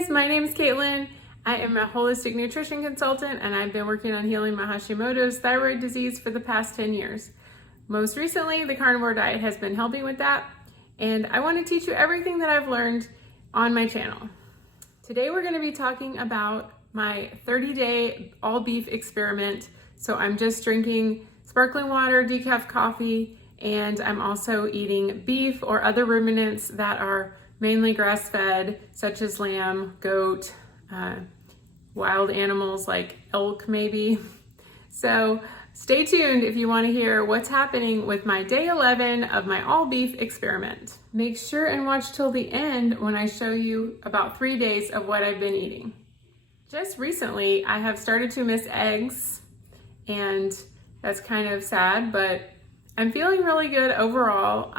guys, my name is Caitlin. I am a holistic nutrition consultant and I've been working on healing my Hashimoto's thyroid disease for the past 10 years. Most recently, the Carnivore Diet has been helping with that, and I want to teach you everything that I've learned on my channel. Today we're going to be talking about my 30-day all beef experiment. So I'm just drinking sparkling water, decaf coffee, and I'm also eating beef or other ruminants that are mainly grass-fed, such as lamb, goat, wild animals like elk maybe. So stay tuned if you want to hear what's happening with my day 11 of my all beef experiment. Make sure and watch till the end when I show you about 3 days of what I've been eating. Just recently, I have started to miss eggs, and that's kind of sad, but I'm feeling really good overall.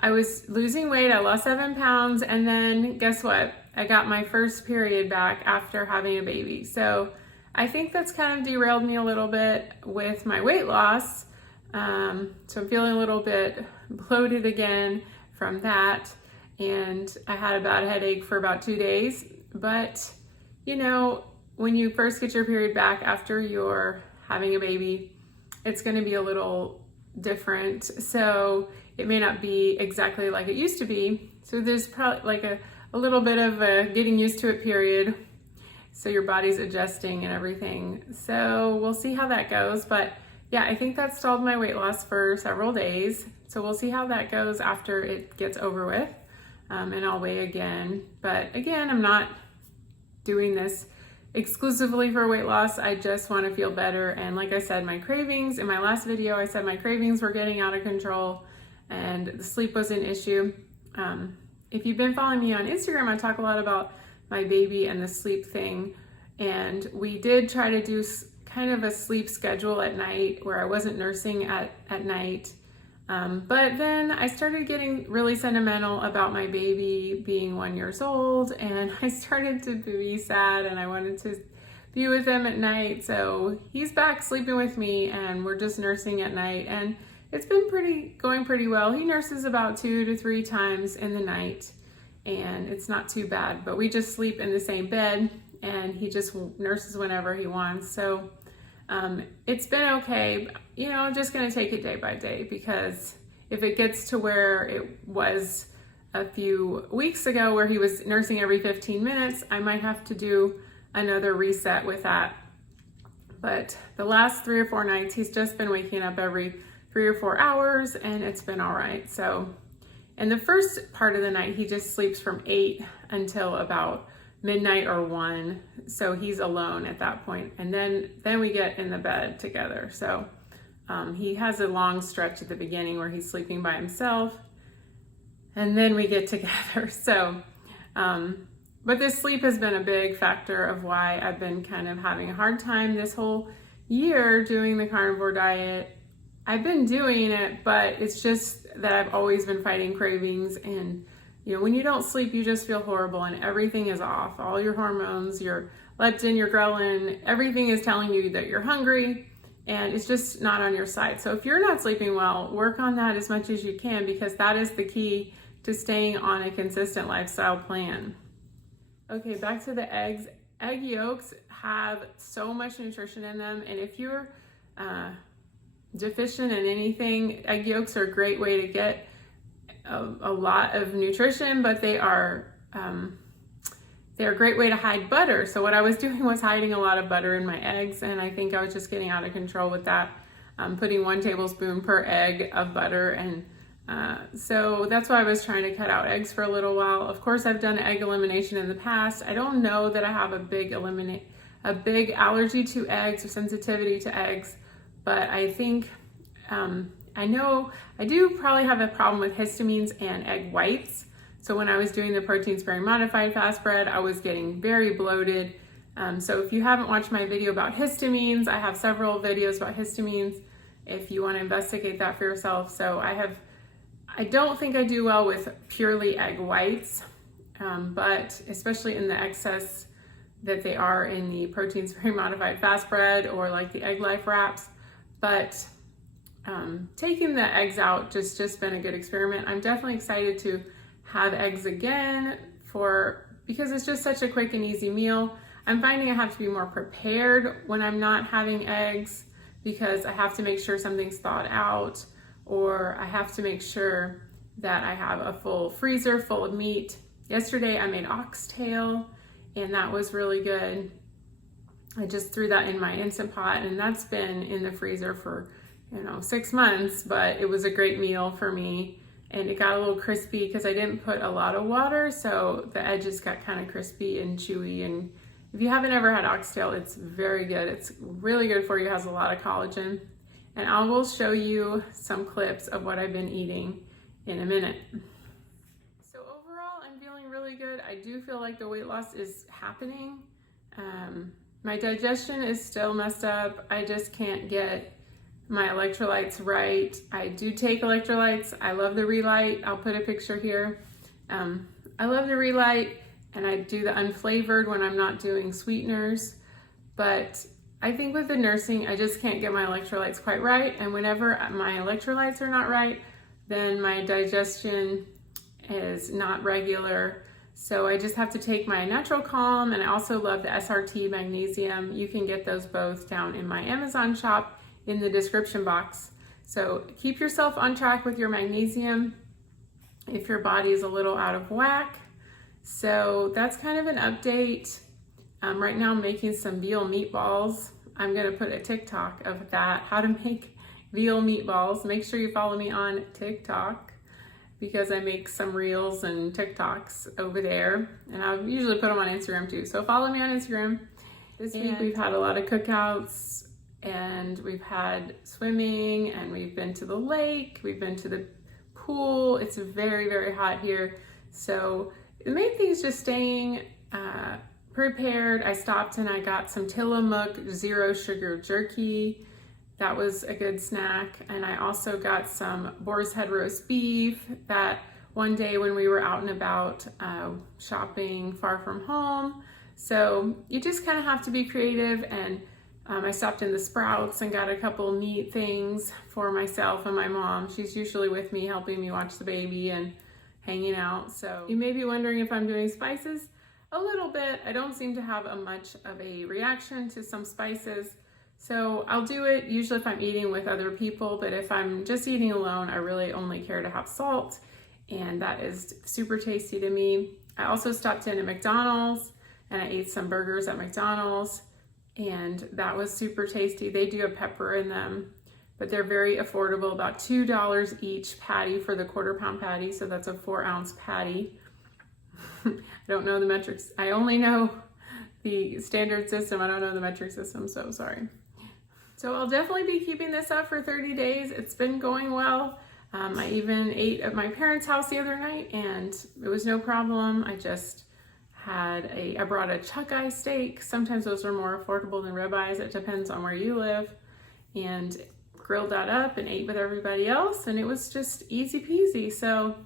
I was losing weight, I lost 7 pounds, and then guess what? I got my first period back after having a baby. So I think that's kind of derailed me a little bit with my weight loss. So I'm feeling a little bit bloated again from that. And I had a bad headache for about 2 days. But you know, when you first get your period back after you're having a baby, it's gonna be a little different. So it may not be exactly like it used to be. So there's probably like a little bit of a getting used to it period. So your body's adjusting and everything. So we'll see how that goes. But yeah, I think that stalled my weight loss for several days. So we'll see how that goes after it gets over with. And I'll weigh again. But again, I'm not doing this exclusively for weight loss. I just want to feel better. And like I said, my cravings, in my last video, I said my cravings were getting out of control and the sleep was an issue. If you've been following me on Instagram, I talk a lot about my baby and the sleep thing. And we did try to do kind of a sleep schedule at night where I wasn't nursing at night. But then I started getting really sentimental about my baby being 1 year old, and I started to be sad and I wanted to be with him at night. So he's back sleeping with me and we're just nursing at night, and it's been going pretty well. He nurses about 2 to 3 times in the night and it's not too bad, but we just sleep in the same bed and he just nurses whenever he wants. So it's been okay. You know, I'm just going to take it day by day, because if it gets to where it was a few weeks ago where he was nursing every 15 minutes, I might have to do another reset with that. But the last 3 or 4 nights, he's just been waking up every 3 or 4 hours and it's been all right. So in the first part of the night, he just sleeps from 8 until about midnight or 1. So he's alone at that point. And then we get in the bed together. So he has a long stretch at the beginning where he's sleeping by himself and then we get together. So, but this sleep has been a big factor of why I've been kind of having a hard time this whole year doing the carnivore diet. I've been doing it, but it's just that I've always been fighting cravings, and you know, when you don't sleep, you just feel horrible and everything is off. All your hormones, your leptin, your ghrelin, everything is telling you that you're hungry and it's just not on your side. So if you're not sleeping well, work on that as much as you can, because that is the key to staying on a consistent lifestyle plan. Okay, back to the eggs. Egg yolks have so much nutrition in them, and if you're deficient in anything, egg yolks are a great way to get a lot of nutrition, but they're a great way to hide butter. So what I was doing was hiding a lot of butter in my eggs, and I think I was just getting out of control with that. Putting 1 tablespoon per egg of butter, and so that's why I was trying to cut out eggs for a little while. Of course, I've done egg elimination in the past. I don't know that I have a big allergy to eggs or sensitivity to eggs, but I think I know I do probably have a problem with histamines and egg whites. So when I was doing the protein sparing modified fast bread, I was getting very bloated. So if you haven't watched my video about histamines, I have several videos about histamines if you want to investigate that for yourself. So I don't think I do well with purely egg whites, but especially in the excess that they are in the protein sparing modified fast bread or like the egg life wraps. But taking the eggs out just been a good experiment. I'm definitely excited to have eggs again for because it's just such a quick and easy meal. I'm finding I have to be more prepared when I'm not having eggs, because I have to make sure something's thawed out, or I have to make sure that I have a full freezer full of meat. Yesterday I made oxtail, and that was really good. I just threw that in my Instant Pot, and that's been in the freezer for 6 months, but it was a great meal for me. And it got a little crispy because I didn't put a lot of water, so the edges got kind of crispy and chewy. And if you haven't ever had oxtail, it's very good. It's really good for you. It has a lot of collagen. And I will show you some clips of what I've been eating in a minute. So overall, I'm feeling really good. I do feel like the weight loss is happening. My digestion is still messed up. I just can't get my electrolytes right. I do take electrolytes. I love the Relight. I'll put a picture here. I love the Relight, and I do the unflavored when I'm not doing sweeteners. But I think with the nursing, I just can't get my electrolytes quite right. And whenever my electrolytes are not right, then my digestion is not regular. So I just have to take my Natural Calm, and I also love the SRT magnesium. You can get those both down in my Amazon shop in the description box. So keep yourself on track with your magnesium if your body is a little out of whack. So that's kind of an update. Right now I'm making some veal meatballs. I'm gonna put a TikTok of that, how to make veal meatballs. Make sure you follow me on TikTok, because I make some reels and TikToks over there, and I usually put them on Instagram too. So follow me on Instagram. This week we've had a lot of cookouts, and we've had swimming, and we've been to the lake, we've been to the pool. It's very, very hot here. So the main thing is just staying prepared. I stopped and I got some Tillamook zero sugar jerky. That was a good snack. And I also got some boar's head roast beef that one day when we were out and about shopping far from home. So you just kind of have to be creative. And I stopped in the Sprouts and got a couple neat things for myself and my mom. She's usually with me, helping me watch the baby and hanging out. So you may be wondering if I'm doing spices. A little bit. I don't seem to have much of a reaction to some spices. So I'll do it usually if I'm eating with other people, but if I'm just eating alone, I really only care to have salt, and that is super tasty to me. I also stopped in at McDonald's and I ate some burgers at McDonald's, and that was super tasty. They do have pepper in them, but they're very affordable, about $2 each patty for the 1/4 pound patty. So that's a 4-ounce patty. I don't know the metrics. I only know the standard system. I don't know the metric system, so sorry. So I'll definitely be keeping this up for 30 days. It's been going well. I even ate at my parents' house the other night, and it was no problem. I just had I brought a chuck-eye steak. Sometimes those are more affordable than ribeyes. It depends on where you live. And grilled that up and ate with everybody else, and it was just easy peasy. So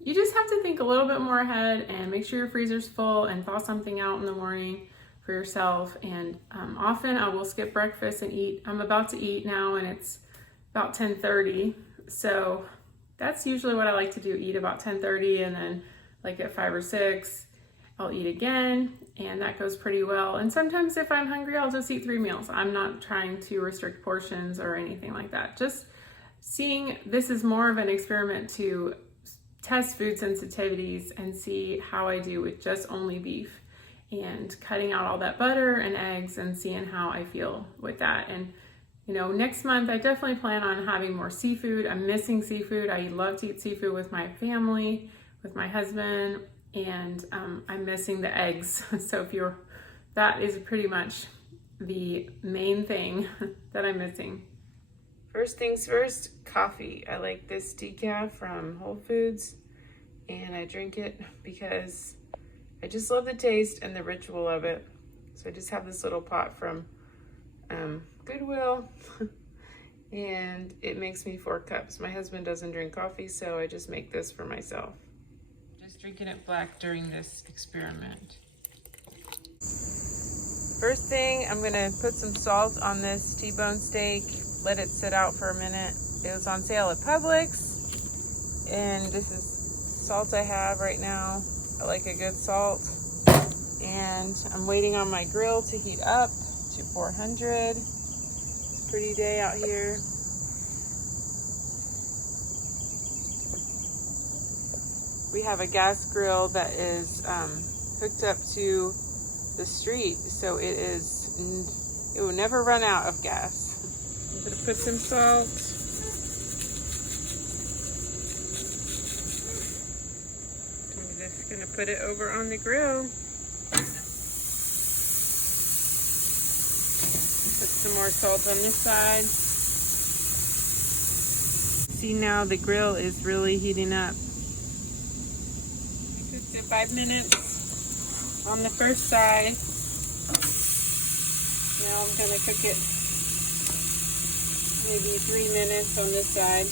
you just have to think a little bit more ahead and make sure your freezer's full and thaw something out in the morning for yourself. And often I will skip breakfast and eat. I'm about to eat now, and it's about 10:30. So that's usually what I like to do, eat about 10:30, and then like at 5 or 6, I'll eat again, and that goes pretty well. And sometimes if I'm hungry, I'll just eat 3 meals. I'm not trying to restrict portions or anything like that. Just seeing, this is more of an experiment to test food sensitivities and see how I do with just only beef, and cutting out all that butter and eggs and seeing how I feel with that. And next month I definitely plan on having more seafood. I'm missing seafood. I love to eat seafood with my family, with my husband, and I'm missing the eggs. So that is pretty much the main thing that I'm missing. First things first, coffee. I like this decaf from Whole Foods, and I drink it because I just love the taste and the ritual of it. So I just have this little pot from Goodwill, and it makes me 4 cups. My husband doesn't drink coffee, so I just make this for myself. Just drinking it black during this experiment. First thing, I'm gonna put some salt on this T-bone steak, let it sit out for a minute. It was on sale at Publix, and this is salt I have right now. I like a good salt. And I'm waiting on my grill to heat up to 400. It's a pretty day out here. We have a gas grill that is hooked up to the street, so it will never run out of gas. I'm gonna put some salt. I'm just gonna put it over on the grill. Put some more salt on this side. See, now the grill is really heating up. 5 minutes on the first side. Now I'm going to cook it maybe 3 minutes on this side.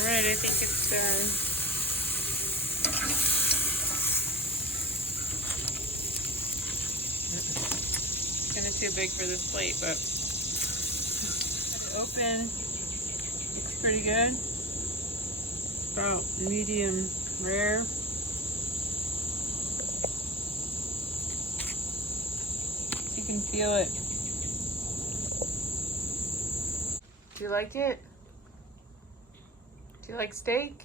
Alright, I think it's done. It's kind of too big for this plate, but cut it open. Looks pretty good. About medium rare. You can feel it. Do you like it? Do you like steak?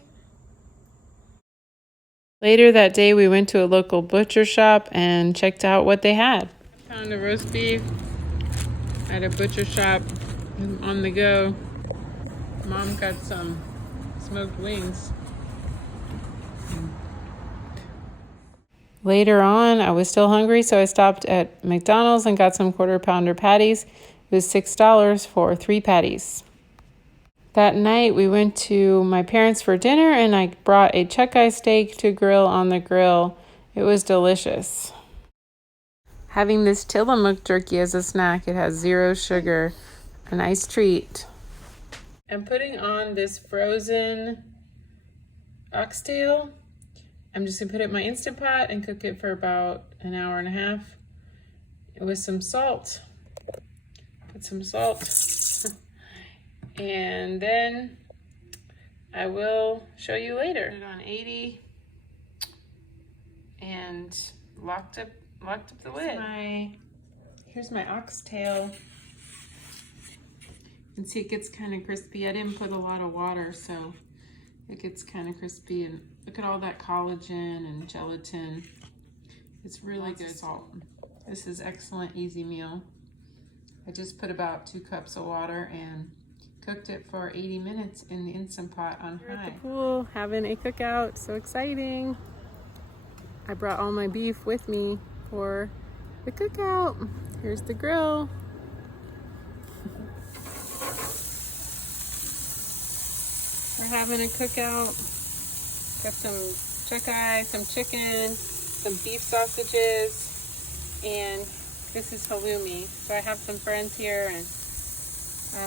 Later that day, we went to a local butcher shop and checked out what they had. A pound of roast beef at a butcher shop on the go. Mom got some smoked wings. Later on, I was still hungry, so I stopped at McDonald's and got some quarter pounder patties. It was $6 for 3 patties. That night, we went to my parents for dinner, and I brought a chuck-eye steak to grill on the grill. It was delicious. Having this Tillamook jerky as a snack, it has 0 sugar. A nice treat. I'm putting on this frozen oxtail. I'm just gonna put it in my Instant Pot and cook it for about an hour and a half with some salt. Put some salt. And then I will show you later. Put it on 80 and locked up the lid. Here's my oxtail. You can see it gets kind of crispy. I didn't put a lot of water, so it gets kind of crispy, and look at all that collagen and gelatin. It's really good. Salt. This is excellent, easy meal. I just put about 2 cups of water and cooked it for 80 minutes in the Instant Pot on high. We're at the pool having a cookout, so exciting. I brought all my beef with me for the cookout. Here's the grill. We're having a cookout. Got some chuck-eye, some chicken, some beef sausages, and this is halloumi. So I have some friends here, and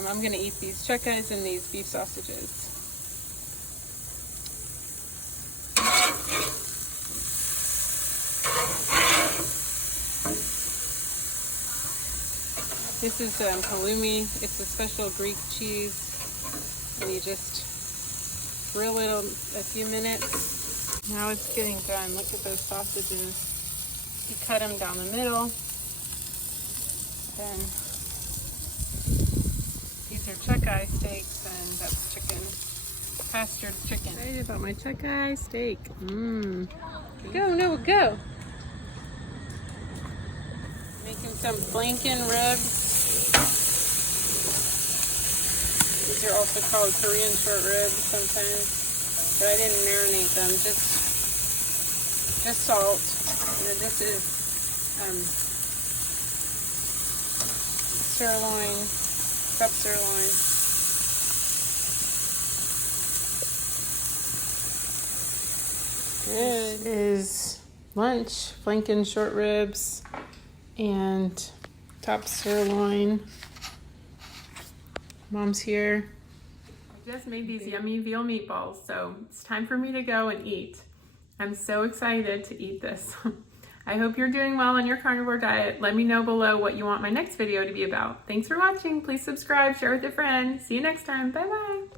I'm gonna eat these chuck-eyes and these beef sausages. This is halloumi. It's a special Greek cheese, and you just grill it a few minutes. Now it's getting done. Look at those sausages. You cut them down the middle. Then these are chuck-eye steaks, and that's chicken, pastured chicken. I'm excited about my chuck-eye steak. Go, Noah, go. Making some flanken ribs. These are also called Korean short ribs sometimes, but I didn't marinate them, just salt. And then this is sirloin, cup sirloin. Good. This is lunch, flanken short ribs and top sirloin. Mom's here. I just made these yummy veal meatballs, so it's time for me to go and eat. I'm so excited to eat this. I hope you're doing well on your carnivore diet. Let me know below what you want my next video to be about. Thanks for watching. Please subscribe, share with a friend. See you next time. Bye-bye.